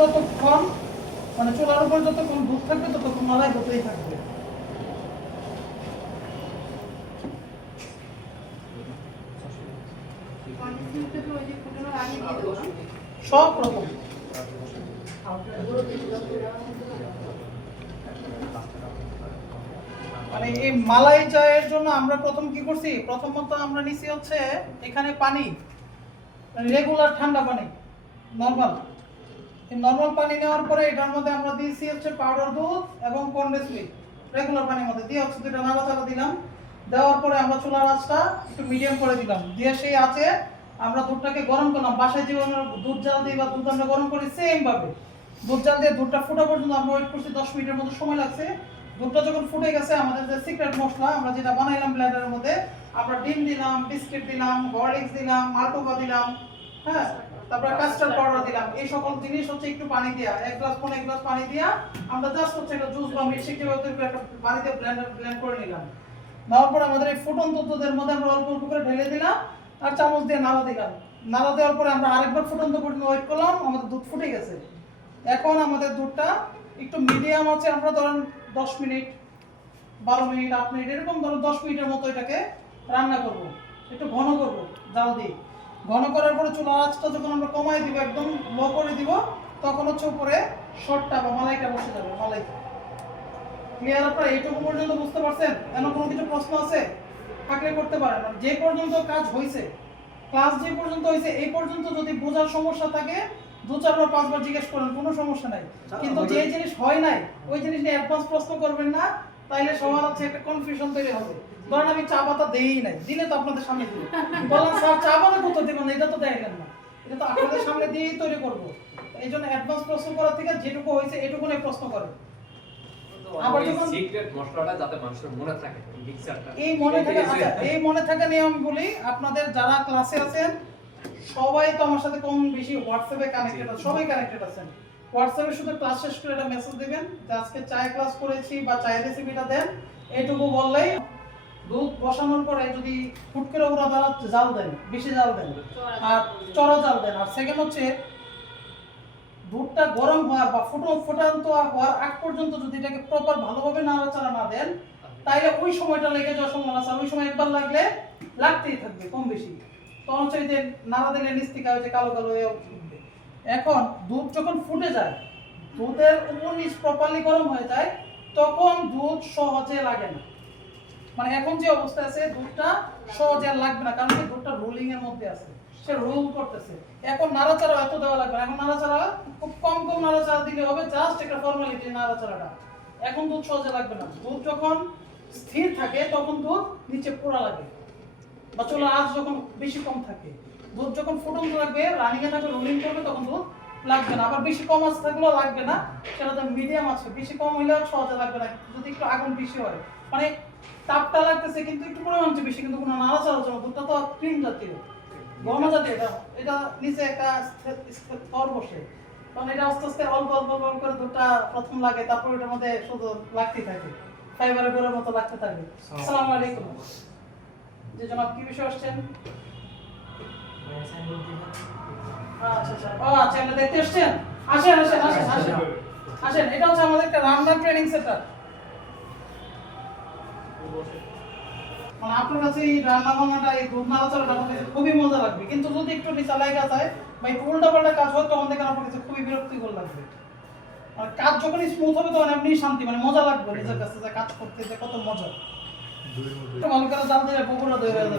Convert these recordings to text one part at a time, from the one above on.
যতক্ষণ মানে চুলার উপর যতক্ষণ দুধ থাকবে, ততক্ষণ মালাই হতেই থাকবে। সব রকম। মানে এই মালাই চায়ের জন্য আমরা প্রথম কি করছি? প্রথমত আমরা নিছি হচ্ছে এখানে পানি রেগুলার ঠান্ডা পানি নর্মাল নর্মাল পানি নেওয়ার পরে এটার মধ্যে আমরা দিয়েছি হচ্ছে পাউডার দুধ এবং কন্ডেন্স মিল্ক রেগুলার পানির মধ্যে দিয়ে হচ্ছে দুটো নাড়াচাড়া দিলাম। দেওয়ার পরে আমরা চুলার আঁচটা একটু মিডিয়াম করে দিলাম। দিয়ে সেই আছে আমরা দুধটাকে গরম করলাম। বাসায় আমরা দুধ জাল দিই বা দুধ আমরা গরম করি সেম ভাবে। দুধ জাল দিয়ে দুধটা ফুটা পর্যন্ত আমরা ওয়েট করছি দশ মিনিটের মতো সময় লাগছে। দুধটা যখন ফুটে গেছে, আমাদের যে সিক্রেট মশলা, আমরা যেটা বানাইলাম ব্লেন্ডারের মধ্যে, আমরা ডিম দিলাম বিস্কিট দিলাম হরলিক্স দিলাম মালটোবা দিলাম হ্যাঁ? তারপরে কাস্টার্ড পাউডার দিলাম। এই সকল জিনিস হচ্ছে একটু পানি দিয়া, এক গ্লাস কোন এক গ্লাস পানি দিয়া আমরা জাস্ট হচ্ছে একটা জুস বা মিল্কশেক যেভাবে তৈরি করে একটা পানিতে ব্লেন্ড ব্লেন্ড করে নিলাম। নেওয়ার পর আমাদের এই ফুটন্ত দুধের মধ্যে আমরা অল্প অল্প করে ঢেলে দিলাম আর চামচ দিয়ে নাড়া দিলাম। নাড়া দেওয়ার পরে আমরা আরেকবার ফুটন্ত পর্যন্ত ওয়েট করলাম, আমাদের দুধ ফুটে গেছে। এখন আমাদের দুধটা একটু মিডিয়াম আছে, আমরা ধরেন দশ মিনিট, বারো মিনিট, আট মিনিট, এরকম ধরো দশ মিনিটের মতো এটাকে রান্না করব। একটু ঘন করব জাল দিয়ে। ঘন করার পরে চুলার আঁচটা যখন আমরা কমাই দিব একদম লো করে দিব তখন হচ্ছে উপরে শর্টটা বা মালাইটা বসে যাবে মালাই। ক্লিয়ার আপনারা? এইটুকু পর্যন্ত বুঝতে পারছেন? এমন কোনো কিছু প্রশ্ন আছে থাকলে করতে পারেন। যে পর্যন্ত কাজ হয়েছে ক্লাস যে পর্যন্ত হয়েছে এই পর্যন্ত যদি বোঝার সমস্যা থাকে দু চারবার পাঁচবার জিজ্ঞেস করেন কোনো সমস্যা নাই। কিন্তু যে জিনিস হয় নাই ওই জিনিস নিয়ে অ্যাডভান্স প্রশ্ন করবেন না। তাইলে সবার হচ্ছে একটা কনফিউশন তৈরি হবে। ধরেন আমি চা পাতা দেই নাই দিলে তো আপনাদের সামনে দিব। বললাম স্যার চা পাতা কত দেবেন? এটা তো দেয় না। এটা তো আপনাদের সামনে দিয়েই তৈরি করব। এই জন্য অ্যাডভান্স প্রশ্ন করার থেকে যেটুকু হয়েছে এটুকু নিয়ে প্রশ্ন করেন। আবার যখন- সিক্রেট মশলাটা যাতে মানুষের মনে থাকে মিক্সারটা এই মনে থাকা আচ্ছা এই মনে থাকা নিয়ে আমি বলি আপনাদের যারা ক্লাসে আছেন সবাই তো আমার সাথে কম বেশি হোয়াটসঅ্যাপে কানেক্টেড সবাই কানেক্টেড আছেন। হোয়াটসঅ্যাপে শুধু ক্লাস শেষ করে একটা মেসেজ দিবেন যে আজকে চায় ক্লাস করেছি বা চায়ের রেসিপিটা দেন এইটুকু বললেই দুধ বসানোর পরে যদি ফুট করে ওরা জাল দেন বেশি জাল দেন আর চড়া জাল দেন। আর সেকেন্ড হচ্ছে দুধটা গরম হওয়ার বা ফুটো ফোটান্ত হওয়ার আগ পর্যন্ত যদি এটাকে প্রপার ভালোভাবে নাড়াচাড়া না দেন তাইলে ওই সময়টা লেগে যাওয়ার সম্ভাবনা আছে। ওই সময় একবার লাগলে লাগতেই থাকবে কম বেশি। তখন হচ্ছে যে নাড়া দিলে নিচ থেকে যে কালো কালো হয়ে উঠবে। এখন দুধ যখন ফুটে যায়, দুধের উপর নিচ প্রপারলি গরম হয়ে যায়, তখন দুধ সহজে লাগে না। মানে এখন যে অবস্থা আছে, দুধটা সহজে আর লাগবে না, কারণ দুধটা রোলিং এর মধ্যে আছে, সে রোল করতেছে। এখন নাড়াচাড়া এত দেওয়া লাগবে না, এখন নাড়াচাড়া খুব কম কম নাড়াচাড়া দিলে হবে জাস্ট একটা ফর্মালিটি নাড়াচাড়াটা। এখন দুধ সহজে লাগবে না। দুধ যখন স্থির থাকে, তখন দুধ নিচে পোড়া লাগে, বা চুলার আঁচ যখন বেশি কম থাকে। দুধ যখন ফুটন্ত লাগবে রানিং এ থাকবে রোলিং করবে তখন দুধ লাগবে না। আবার বেশি কম আঁচ থাকলেও লাগবে না সেটা তো মিডিয়াম আছে। বেশি কম হইলেও সহজে লাগবে না যদি একটু আগুন বেশি হয়। মানে তাপটা লাগতেছে কিন্তু একটু পরিমাণ হচ্ছে বেশি কিন্তু কোনো নাড়াচাড়া হচ্ছে না। দুধটা তো ক্রিম জাতীয়। ঘন জাতীয় এটা এটা নিচে একটা স্তর বসে। কারণ এটা আস্তে আস্তে অল্প অল্প অল্প করে দুধটা প্রথম লাগে তারপর এটার মধ্যে শুধু লাগতেই থাকে। ফাইবারের গোড়ের মতো লাগতে থাকে। আসসালামু আলাইকুম। যে জনাব কি বিষয় আসছেন? আচ্ছা ও এটা দেখতে এসছেন? আসেন আসেন আসেন আসেন। আসেন এটা হচ্ছে আমাদের একটা রান্নার ট্রেনিং সেন্টার মানে আপনার কাছে এই রান্না বান্নাটা এই দুধ নাড়াচাড়াটা খুবই মজা লাগবে। কিন্তু যদি একটু নিচা লাগা যায় বা একটু উল্টা পাল্টা কাজ হয় তখন দেখেন আপনার কাছে খুবই বিরক্তিকর লাগবে। আর কাজ যখন স্মুথ হবে তখন এমনি শান্তি মানে মজা লাগবে নিজের কাছে যে কাজ করতে যে কত মজা। ভালো করে জাল দিলে পুকুরটা দই যাবে।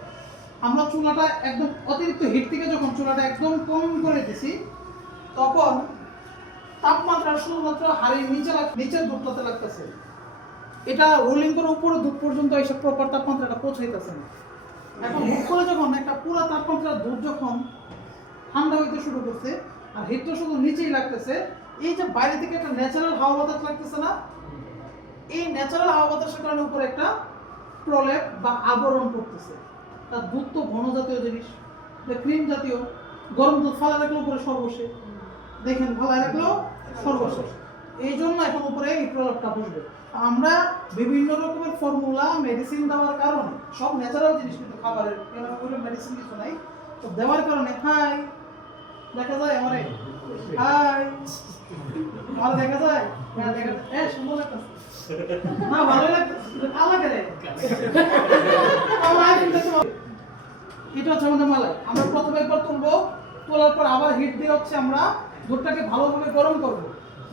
আমরা চুলাটা একদম অতিরিক্ত হিট থেকে যখন চুলাটা একদম কম করে দিছি তখন তাপমাত্রা শুধুমাত্র হাড়ির নিচে নিচের দুধটাতে লাগতেছে। এটা রোলিং করে উপরে দুধ পর্যন্ত এইসব প্রপার তাপমাত্রাটা পৌঁছাইতেছে না। এখন হুট করে যখন একটা পুরো তাপমাত্রা দুধ যখন ঠান্ডা হইতে শুরু করছে আর হিটটা শুধু নিচেই লাগতেছে এই যে বাইরে থেকে একটা ন্যাচারাল হাওয়া বাতাস লাগতেছে না এই ন্যাচারাল হাওয়া বাতাসের কারণে উপরে একটা প্রলেপ বা আবরণ পড়তেছে। তার দুধ তো ঘন জাতীয় জিনিস। ক্রিম জাতীয়। গরম দুধ ফালা রাখলে উপরে সর্বশেষ। দেখেন ফালা রাখলেও সর্বশেষ। এই জন্য এখন উপরে এই প্রলেপটা বসবে। আমরা বিভিন্ন রকমের ফর্মুলা মেডিসিন দেওয়ার কারণে সব ন্যাচারাল জিনিস কিন্তু খাবারের মেডিসিন কিছু নাই তো দেওয়ার কারণে হাই দেখা যায় আমারে হাই আমার দেখা যায় হ্যাঁ না ভালো লাগতেছে। ভালো লাগে রে আমার আইফোন দেখতে পাবো। এটা হচ্ছে আমাদের মালাই। আমরা প্রথমে একবার তুলবো তোলার পর আবার হিট দিয়ে হচ্ছে আমরা দুধটাকে ভালোভাবে গরম করব।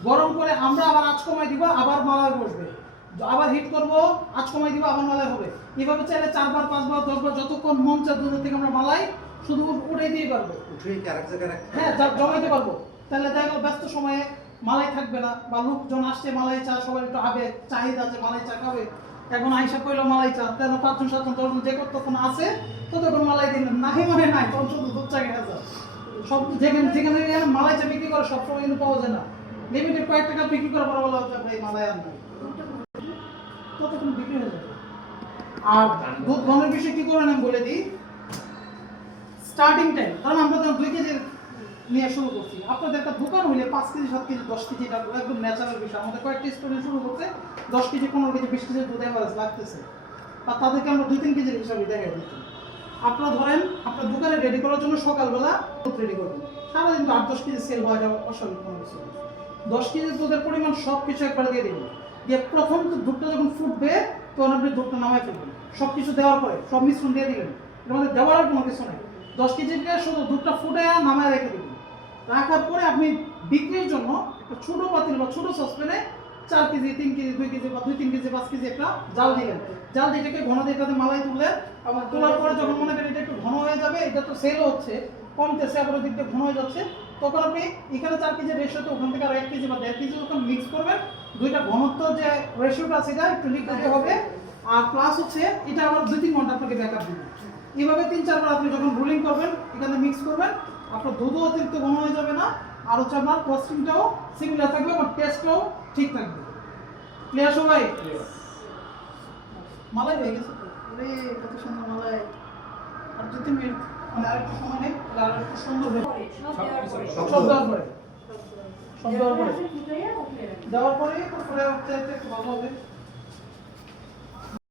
গরম করে আমরা আবার আঁচ কমাই দিব আবার মালাই বসবে। আবার হিট করব আঁচ কমাই দিব আবার মালাই হবে। এভাবে চাইলে চারবার পাঁচবার দশবার যতক্ষণ মন চায় দূর থেকে আমরা মালাই শুধু উঠে দিয়ে পারব। হ্যাঁ যা- জমাইতে পারব। তাহলে দেখা গেল ব্যস্ত সময়ে মালাই থাকবে না বা লোকজন আসছে মালাই চা সবাই একটু হবে চাহিদা আছে মালাই চা খাবে। এখন আইসা কইলো, মালাই চা তেন পাঁচজন সাতজন দশজন যে তখন আছে, ততক্ষণ মালাই দিলেন নাহি মানে নাই, তখন শুধু দুধ চা যায়। সব যেখানে যেখানে মালাই চা বিক্রি করে সবসময় কিন্তু পাওয়া যায় না। লিমিটেড কয়েক টাকা বিক্রি করার পর বলা হচ্ছে, ভাই, মালাই আনতে ততক্ষণ বিক্রি হয়ে যাবে। আর দুধ ঘনের বিষয়ে কি করবেন আমি বলে দিই? স্টার্টিং টাইম কারণ আমরা দুই কেজি নিয়ে শুরু করছি। আপনাদের একটা দোকান হইলে পাঁচ কেজি, সাত কেজি, দশ কেজি, এটা একদম ন্যাচারাল বিষয়। আমাদের কয়েকটা স্টুডেন্ট শুরু করছে, দশ কেজি, পনেরো কেজি, বিশ কেজি দুধ এভারেজ লাগতেছে। আর তাদেরকে আমরা দুই তিন কেজির হিসাবে দেখাই দিচ্ছি। আপনারা ধরেন, আপনার দোকানে রেডি করার জন্য সকালবেলা রেডি করবেন। সারাদিন তো আট, দশ কেজি সেল হয়ে যাবে অস্বাভাবিক কোনো কিছু দশ কেজি দুধের পরিমাণ সব কিছু একবারে দিয়ে দিবেন দিয়ে প্রথম দুধটা যখন ফুটবে, তখন আপনি দুধটা নামাই ফেলবেন। সব কিছু দেওয়ার পরে সব মিশ্রণ দিয়ে দিবেন। এর মধ্যে দেওয়ার কোনো কিছু নেই। দশ কেজিটা শুধু দুধটা ফুটে নামায় রেখে দিবেন। রাখার পরে আপনি বিক্রির জন্য একটা ছোট পাতিল বা ছোট সসপ্যানে চার কেজি, তিন কেজি, দুই কেজি বা দুই তিন কেজি, পাঁচ কেজি একটা জাল দিলেন। জাল দিয়ে এটাকে ঘন দিয়ে এটাতে মালাই তুললেন। আবার তোলার পরে যখন মনে করেন এটা একটু ঘন হয়ে যাবে, এটা তো সেলও হচ্ছে, কমতেছে, আবার দিকটা ঘন হয়ে যাচ্ছে, তখন আপনি এখানে চার কেজি রেশিওতে ওখান থেকে আর এক কেজি বা দেড় কেজি ওখানে মিক্স করবেন, দুইটা ঘনত্ব যে রেশিওটা আছে এটা একটু লিক দিতে হবে। আর প্লাস হচ্ছে, এটা আবার দুই তিন ঘণ্টা আপনাকে ব্যাকআপ দিবে। এইভাবে তিন চারবার আপনি যখন রুলিং করবেন, এখানে মিক্স করবেন আপনার দুধও অতিরিক্ত ঘন হয়ে যাবে না আর হচ্ছে আপনার কস্টিংটাও সিমিলার থাকবে এবং টেস্টটাও ঠিক থাকবে। ক্লিয়ার সবাই? মালাই হয়ে গেছে। আরে কত সুন্দর মালাই। আর দু তিন মিনিট মানে আরেকটু সময় নেই আর একটু সুন্দর হবে সব দেওয়ার পরে। সব দেওয়ার পরে। দেওয়ার পরে। তারপরে হচ্ছে একটু ভালো হবে।